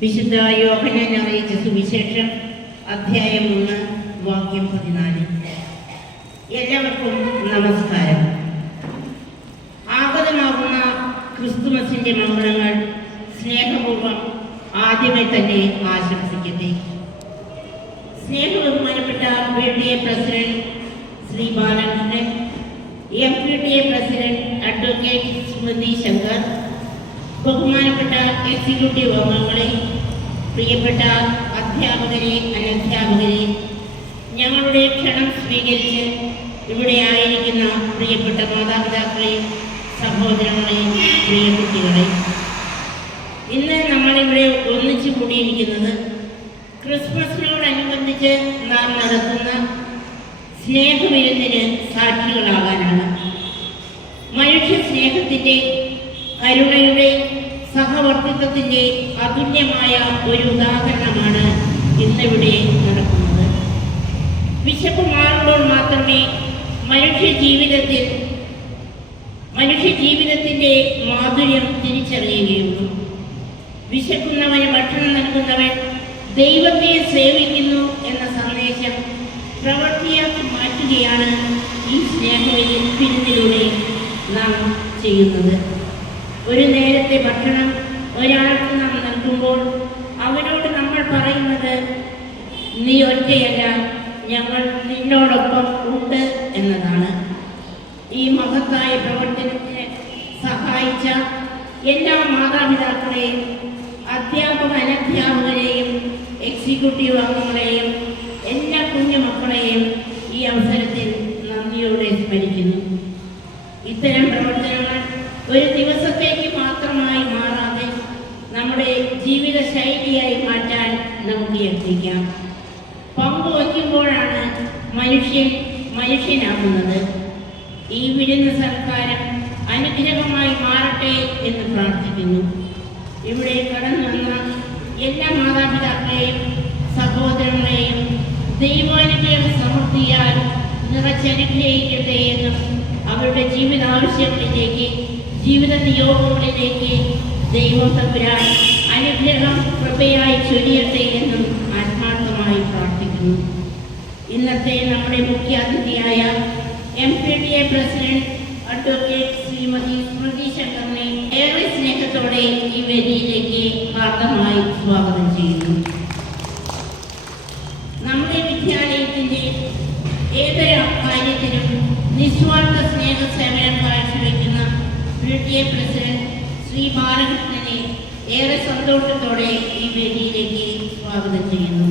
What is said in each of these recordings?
വിശുദ്ധ യോഹന്നാൻ അറിയിച്ച സുവിശേഷം അധ്യായം 1 വാക്യം 14. എല്ലാവർക്കും നമസ്കാരം. ആഗതമാകുന്ന ക്രിസ്തുമസിന്റെ മംഗളങ്ങൾ സ്നേഹപൂർവ്വം ആദ്യമേ തന്നെ ആശംസിക്കട്ടെ. സ്നേഹബഹുമാനപ്പെട്ട PTA president Shri Balakrishnan, MPTA president advocate Smriti Shankar, ബഹുമാനപ്പെട്ട എക്സിക്യൂട്ടീവ് അംഗങ്ങളെ, പ്രിയപ്പെട്ട അധ്യാപകരെ, അനധ്യാപകരെ, ഞങ്ങളുടെ ക്ഷണം സ്വീകരിച്ച് ഇവിടെ ആയിരിക്കുന്ന പ്രിയപ്പെട്ട മാതാപിതാക്കളെ, സഹോദരങ്ങളെ, പ്രിയ കുട്ടികളെ, ഇന്ന് നമ്മളിവിടെ ഒന്നിച്ചു കൂടിയിരിക്കുന്നത് ക്രിസ്മസിനോടനുബന്ധിച്ച് നാം നടത്തുന്ന സ്നേഹവിരുന്നിന് സാക്ഷികളാകാനാണ്. മനുഷ്യ സ്നേഹത്തിൻ്റെ, കരുണയുടെ, സഹവർത്തിത്വത്തിൻ്റെ അതുല്യമായ ഒരു ഉദാഹരണമാണ് ഇന്നിവിടെ നടക്കുന്നത്. വിശപ്പ് മാറുമ്പോൾ മാത്രമേ മനുഷ്യ ജീവിതത്തിൻ്റെ മാധുര്യം തിരിച്ചറിയുകയുള്ളൂ. വിശക്കുന്നവന് ഭക്ഷണം നൽകുന്നവൻ ദൈവത്തെ സേവിക്കുന്നു എന്ന സന്ദേശം പ്രവൃത്തിയാക്കി മാറ്റുകയാണ് ഈ സ്നേഹവിരുന്നിലൂടെ നാം ചെയ്യുന്നത്. ഒരു നേരത്തെ ഭക്ഷണം ഒരാൾക്ക് നാം നൽകുമ്പോൾ അവരോട് നമ്മൾ പറയുന്നത്, നീ ഒറ്റയല്ല, ഞങ്ങൾ നിന്നോടൊപ്പം ഉണ്ട് എന്നതാണ്. ഈ മഹത്തായ പ്രവർത്തനത്തിന് സഹായിച്ച എല്ലാ മാതാപിതാക്കളെയും, അനധ്യാപകരെയും, എക്സിക്യൂട്ടീവ് അംഗങ്ങളെയും, എല്ലാ കുഞ്ഞുമക്കളെയും ഈ അവസരത്തിൽ നന്ദിയോടെ സ്മരിക്കുന്നു. ഇത്തരം പ്രവർത്തനങ്ങൾ ഒരു ദിവസത്തേക്ക് മാത്രമായി മാറാതെ നമ്മുടെ ജീവിത ശൈലിയായി മാറ്റാൻ നമുക്ക് യത്നിക്കാം. പങ്കുവയ്ക്കുമ്പോഴാണ് മനുഷ്യനാകുന്നത്. ഈ വിരുന്ന് സൽക്കാരം അനുഗ്രഹമായി മാറട്ടെ എന്ന് പ്രാർത്ഥിക്കുന്നു. ഇവിടെ കടന്നു വന്ന എല്ലാ മാതാപിതാക്കളെയും, സഹോദരങ്ങളെയും ദൈവാനുഗ്രഹ സമൃദ്ധിയാൽ നിറച്ചനുഗ്രഹിക്കട്ടെ എന്നും അവരുടെ ജീവിതാവശ്യങ്ങളിലേക്ക്, ജീവിത നിയോഗങ്ങളിലേക്ക് ദൈവം തമ്പുരാൻ അനുഗ്രഹം കൃപയായി ചൊരിയട്ടെ എന്നും ആത്മാർത്ഥമായി പ്രാർത്ഥിക്കുന്നു. ഇന്നത്തെ നമ്മുടെ മുഖ്യാതിഥിയായ MPTA president advocate Shrimati Smriti ശങ്കറിനെ ഏറെ സ്നേഹത്തോടെ ഈ വേദിയിലേക്ക് ഹാർദമായി സ്വാഗതം ചെയ്യുന്നു. നമ്മുടെ വിദ്യാലയത്തിൻ്റെ ഏതൊരു കാര്യത്തിലും നിസ്വാർത്ഥ സ്നേഹ സേവനം കാഴ്ചവെക്കുന്ന PTA പ്രസിഡന്റ് ശ്രീ ബാലകൃഷ്ണനെ ഏറെ സന്തോഷത്തോടെ ഈ വേദിയിലേക്ക് സ്വാഗതം ചെയ്യുന്നു.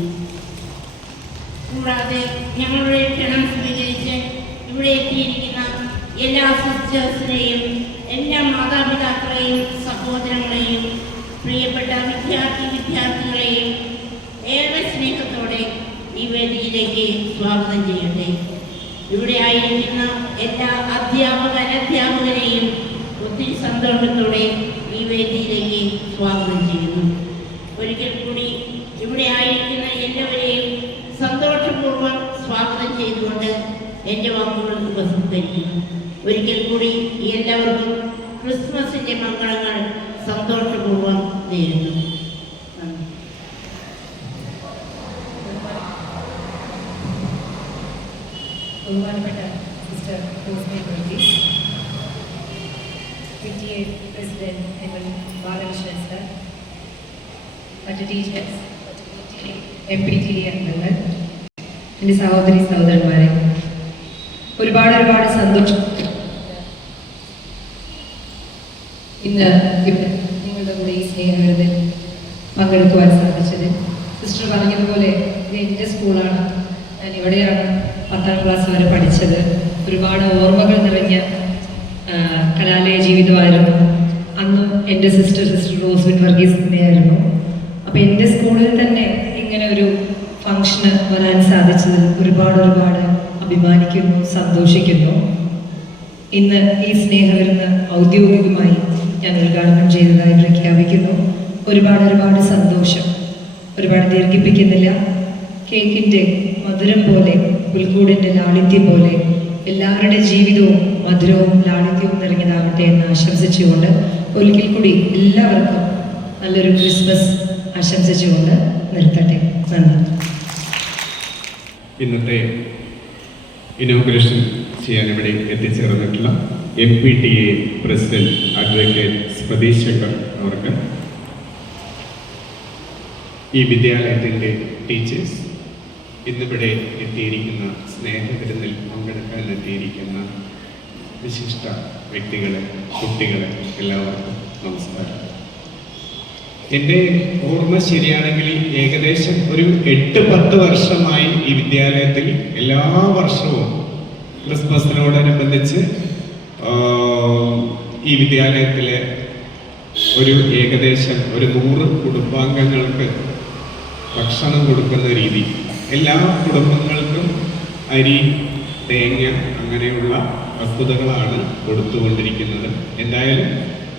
കൂടാതെ ഞങ്ങളുടെ ക്ഷണം സ്വീകരിച്ച് ഇവിടെ എത്തിയിരിക്കുന്ന എല്ലാ സിസ്റ്റേഴ്സിനെയും, എല്ലാ മാതാപിതാക്കളെയും, സഹോദരങ്ങളെയും, പ്രിയപ്പെട്ട വിദ്യാർത്ഥികളെയും ഏറെ സ്നേഹത്തോടെ ഈ വേദിയിലേക്ക് സ്വാഗതം ചെയ്യട്ടെ. ഇവിടെ ആയിരിക്കുന്ന എല്ലാ അനധ്യാപകരെയും ഒത്തിരി സന്തോഷത്തോടെ ഈ വേദിയിലേക്ക് സ്വാഗതം ചെയ്യുന്നു. ഒരിക്കൽ കൂടി ഇവിടെ ആയിരിക്കുന്ന എല്ലാവരെയും സന്തോഷപൂർവ്വം സ്വാഗതം ചെയ്തുകൊണ്ട് എൻ്റെ വാക്കുകൾ ഉപസംഹരിക്കുന്നു. ഒരിക്കൽ കൂടി എല്ലാവർക്കും ക്രിസ്മസിൻ്റെ മംഗളങ്ങൾ സന്തോഷപൂർവ്വം നേരുന്നു. ബഹുമാനപ്പെട്ട sister Rosmi Varghese, PTA president Balakrishnan sir, മറ്റ് ടീച്ചേഴ്സ്, MPTA അംഗങ്ങൾ, എൻ്റെ സഹോദരന്മാരെ, ഒരുപാട് സന്തോഷം ഇന്ന് ഇവിടെ നിങ്ങളുടെ കൂടെ ഈ സ്നേഹവിരുന്നിൽ പങ്കെടുക്കുവാൻ സാധിച്ചത്. സിസ്റ്റർ പറഞ്ഞതുപോലെ ഇത് എൻ്റെ സ്കൂളാണ്, ഞാൻ ഇവിടെയാണ് 10ാം ക്ലാസ് വരെ പഠിച്ചത്. ഒരുപാട് ഓർമ്മകൾ നിറഞ്ഞ കലാലയ ജീവിതമായിരുന്നു. അന്നും എൻ്റെ സിസ്റ്റർ റോസ്മിൻ വർഗീസ് തന്നെയായിരുന്നു. അപ്പോൾ എൻ്റെ സ്കൂളിൽ തന്നെ ഇങ്ങനെ ഒരു ഫംഗ്ഷന് വരാൻ സാധിച്ചതിൽ ഒരുപാട് അഭിമാനിക്കുന്നു, സന്തോഷിക്കുന്നു. ഇന്ന് ഈ സ്നേഹവിരുന്ന് ഔദ്യോഗികമായി ഞാൻ ഉദ്ഘാടനം ചെയ്തതായി പ്രഖ്യാപിക്കുന്നു. ഒരുപാട് സന്തോഷം. ഒരുപാട് ദീർഘിപ്പിക്കുന്നില്ല. കേക്കിൻ്റെ മധുരം പോലെ, പുൽക്കൂടിൻ്റെ ലാളിത്യം പോലെ എല്ലാവരുടെ ജീവിതവും മധുരവും ലാളിത്യവും നിറഞ്ഞതാവട്ടെ എന്ന് ആശംസിച്ചുകൊണ്ട് ഒരിക്കൽ കൂടി എല്ലാവർക്കും നല്ലൊരു ക്രിസ്മസ് ആശംസിച്ചുകൊണ്ട് നിർത്തട്ടെ. നന്ദി. ഇന്നത്തെ ഇനോഗ്രേഷൻ ചെയ്യാൻ ഇവിടെ എത്തിച്ചേർന്നിട്ടുള്ള MPTA president advocate Smriti Shankar അവർക്ക്, ഈ വിദ്യാലയത്തിൻ്റെ ടീച്ചേഴ്സ്, ഇന്നിവിടെ എത്തിയിരിക്കുന്ന സ്നേഹവിരുന്നിൽ പങ്കെടുക്കാൻ എത്തിയിരിക്കുന്ന വിശിഷ്ട വ്യക്തികളെ, കുട്ടികളെ, എല്ലാവർക്കും നമസ്കാരം. എൻ്റെ ഓർമ്മ ശരിയാണെങ്കിൽ ഏകദേശം ഒരു 8-10 വർഷമായി ഈ വിദ്യാലയത്തിൽ എല്ലാ വർഷവും ക്രിസ്മസിനോടനുബന്ധിച്ച് ഈ വിദ്യാലയത്തിലെ ഏകദേശം 100 കുടുംബാംഗങ്ങൾക്ക് ഭക്ഷണം കൊടുക്കുന്ന രീതി, എല്ലാ കുടുംബങ്ങൾക്കും അരി, തേങ്ങ അങ്ങനെയുള്ള വസ്തുതകളാണ് കൊടുത്തുകൊണ്ടിരിക്കുന്നത്. എന്തായാലും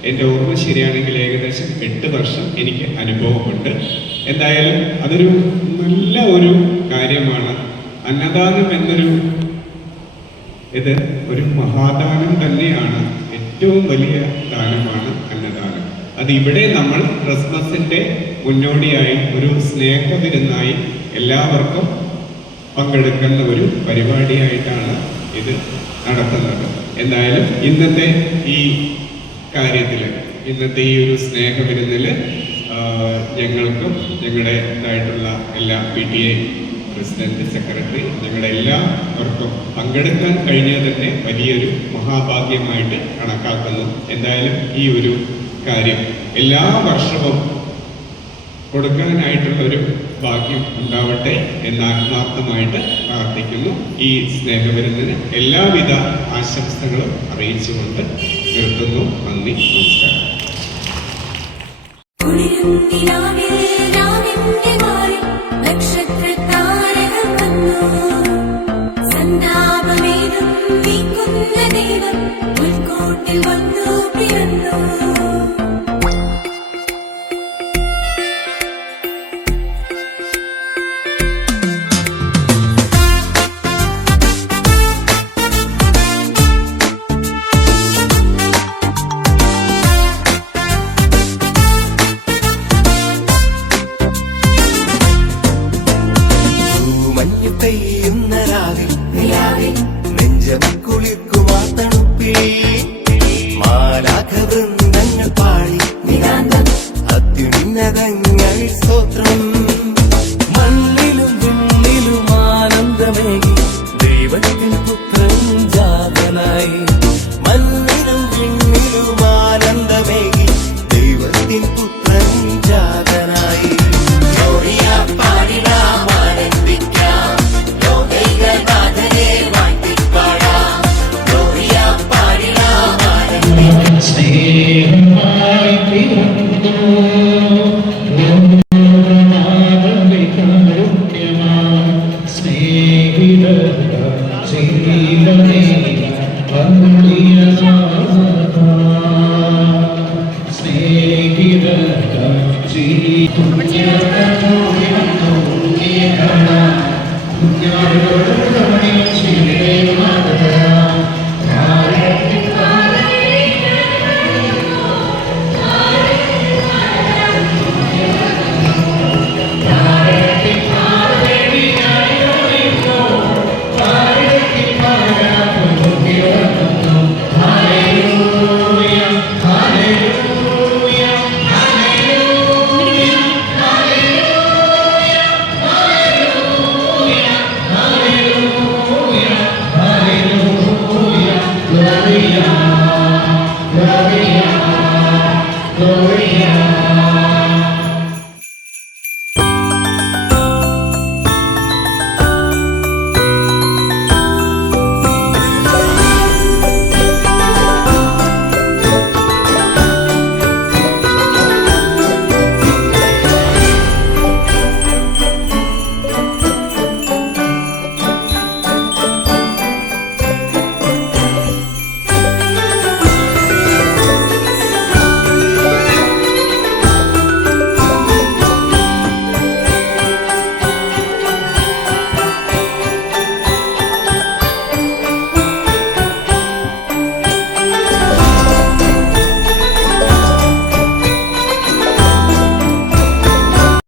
എൻ്റെ ഓർമ്മ ശരിയാണെങ്കിൽ ഏകദേശം 8 വർഷം എനിക്ക് അനുഭവമുണ്ട്. എന്തായാലും അതൊരു നല്ല ഒരു കാര്യമാണ്. അന്നദാനം എന്നൊരു ഒരു മഹാദാനം തന്നെയാണ്. ഏറ്റവും വലിയ ദാനമാണ് അന്നദാനം. അത് ഇവിടെ നമ്മൾ ക്രിസ്മസിൻ്റെ മുന്നോടിയായി ഒരു സ്നേഹവിരുന്നായി എല്ലാവർക്കും പങ്കെടുക്കുന്ന ഒരു പരിപാടിയായിട്ടാണ് ഇത് നടത്തുന്നത്. എന്തായാലും ഇന്നത്തെ ഈ കാര്യത്തിൽ, ഇന്നത്തെ ഈ ഒരു സ്നേഹവിരുന്നിൽ ഞങ്ങൾക്കും ഞങ്ങളുടേതായിട്ടുള്ള എല്ലാ PTA പ്രസിഡന്റ്, സെക്രട്ടറി, ഞങ്ങളുടെ എല്ലാവർക്കും പങ്കെടുക്കാൻ കഴിഞ്ഞാൽ തന്നെ വലിയൊരു മഹാഭാഗ്യമായിട്ട് കണക്കാക്കുന്നു. എന്തായാലും ഈ ഒരു കാര്യം എല്ലാ വർഷവും കൊടുക്കാനായിട്ടുള്ളൊരു ഭാഗ്യം ഉണ്ടാവട്ടെ എന്ന് ആത്മാർത്ഥമായിട്ട് പ്രാർത്ഥിക്കുന്നു. ഈ സ്നേഹവിരുന്നിന് എല്ലാവിധ ആശംസകളും അറിയിച്ചുകൊണ്ട് നിർത്തുന്നു. നന്ദി, നമസ്കാരം. സ്നേഹിത